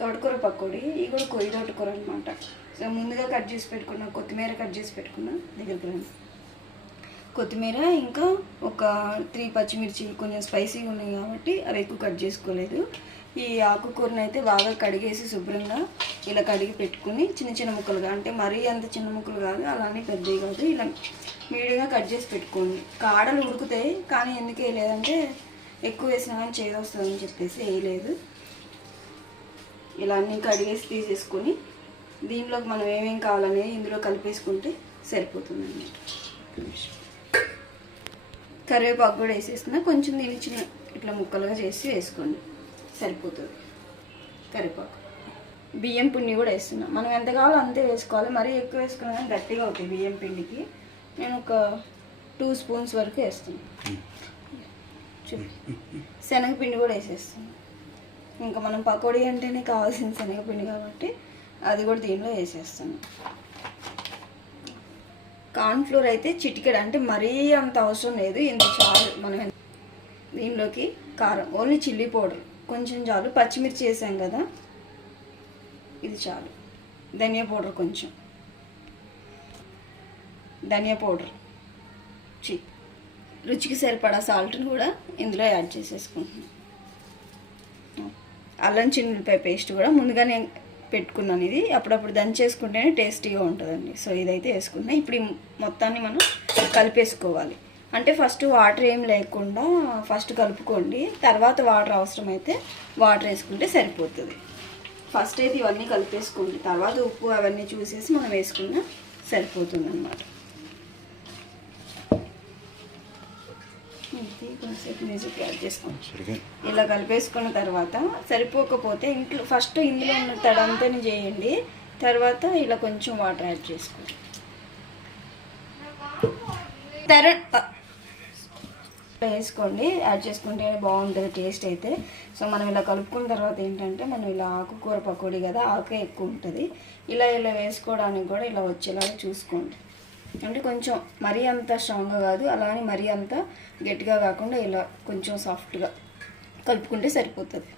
తోటకూర పకోడీ. ఇవి కూడా కొయ్యి తోటకూర అనమాట. సో ముందుగా కట్ చేసి పెట్టుకున్న కొత్తిమీర కట్ చేసి పెట్టుకున్న దగ్గరికి రండి. కొత్తిమీర ఇంకా ఒక 3 పచ్చిమిర్చి కొంచెం స్పైసీగా ఉన్నాయి కాబట్టి అవి ఎక్కువ కట్ చేసుకోలేదు. ఈ ఆకుకూరని అయితే బాగా కడిగేసి శుభ్రంగా ఇలా కడిగి పెట్టుకుని చిన్న చిన్న ముక్కలుగా, అంటే మరీ అంత చిన్న ముక్కలు కాదు అలానే పెద్దవి కాదు, ఇలా మీడియంగా కట్ చేసి పెట్టుకోండి. కాడలు ఉడుకుతాయి కానీ ఎందుకు వేయలేదంటే ఎక్కువ వేసినా కానీ చేదు వస్తుందని చెప్పేసి వేయలేదు. ఇలా అన్నీ కడిగేసి తీసేసుకొని దీనిలోకి మనం ఏమేమి కావాలనేది ఇందులో కలిపేసుకుంటే సరిపోతుందండి. కరివేపాకు కూడా వేసేసుకున్నా కొంచెం దీన్ని చిన్న ఇట్లా ముక్కలుగా చేసి వేసుకోండి సరిపోతుంది. కరివేపాకు, బియ్యం పిండి కూడా వేస్తున్నా. మనం ఎంత కావాలో అంతే వేసుకోవాలి, మరీ ఎక్కువ వేసుకున్నా కానీ గట్టిగా అవుతాయి బియ్యం పిండికి. నేను ఒక 2 స్పూన్స్ వరకు వేస్తున్నాను. శనగపిండి కూడా వేసేస్తున్నాను. ఇంకా మనం పకోడీ అంటేనే కావాల్సిన శనగపిండి కాబట్టి అది కూడా దీనిలో వేసేస్తాను. కార్న్ఫ్లోర్ అయితే చిటికెడు, అంటే మరీ అంత అవసరం లేదు, ఇంత చాలు. మనం దీనిలోకి కారం ఓన్లీ చిల్లీ పౌడర్ కొంచెం చాలు, పచ్చిమిర్చి వేసాం కదా ఇది చాలు. ధనియా పౌడర్ కొంచెం, ధనియా పౌడర్, రుచికి సరిపడా సాల్ట్ని కూడా ఇందులో యాడ్ చేసేసుకుంటున్నాను. అల్లం చిన్నులపాయ పేస్ట్ కూడా ముందుగానే పెట్టుకున్నాను. ఇది అప్పుడప్పుడు దంచేసుకుంటేనే టేస్టీగా ఉంటుందండి. సో ఇదైతే వేసుకున్నా. ఇప్పుడు ఈ మొత్తాన్ని మనం కలిపేసుకోవాలి. అంటే ఫస్ట్ వాటర్ ఏం లేకుండా ఫస్ట్ కలుపుకోండి, తర్వాత వాటర్ అవసరమైతే వాటర్ వేసుకుంటే సరిపోతుంది. ఫస్ట్ అయితే ఇవన్నీ కలిపేసుకోండి, తర్వాత ఉప్పు అవన్నీ చూసేసి మనం వేసుకున్నా సరిపోతుంది అన్నమాట. కొంచెంసేపు మ్యూజిక్ యాడ్ చేసుకోండి. ఇలా కలిపేసుకున్న తర్వాత సరిపోకపోతే ఫస్ట్ ఇందులో ఉన్న తడంతని చేయండి, తర్వాత ఇలా కొంచెం వాటర్ యాడ్ చేసుకోండి. వేసుకోండి, యాడ్ చేసుకుంటే బాగుంటుంది టేస్ట్ అయితే. సో మనం ఇలా కలుపుకున్న తర్వాత ఏంటంటే మనం ఇలా ఆకుకూర పకోడీ కదా, ఆకే ఎక్కువ ఉంటుంది. ఇలా వేసుకోవడానికి కూడా ఇలా వచ్చేలాగా చూసుకోండి. అంటే కొంచెం మరీ అంత స్ట్రాంగ్గా కాదు, అలానే మరీ అంత గట్టిగా కాకుండా ఇలా కొంచెం సాఫ్ట్గా కలుపుకుంటే సరిపోతుంది.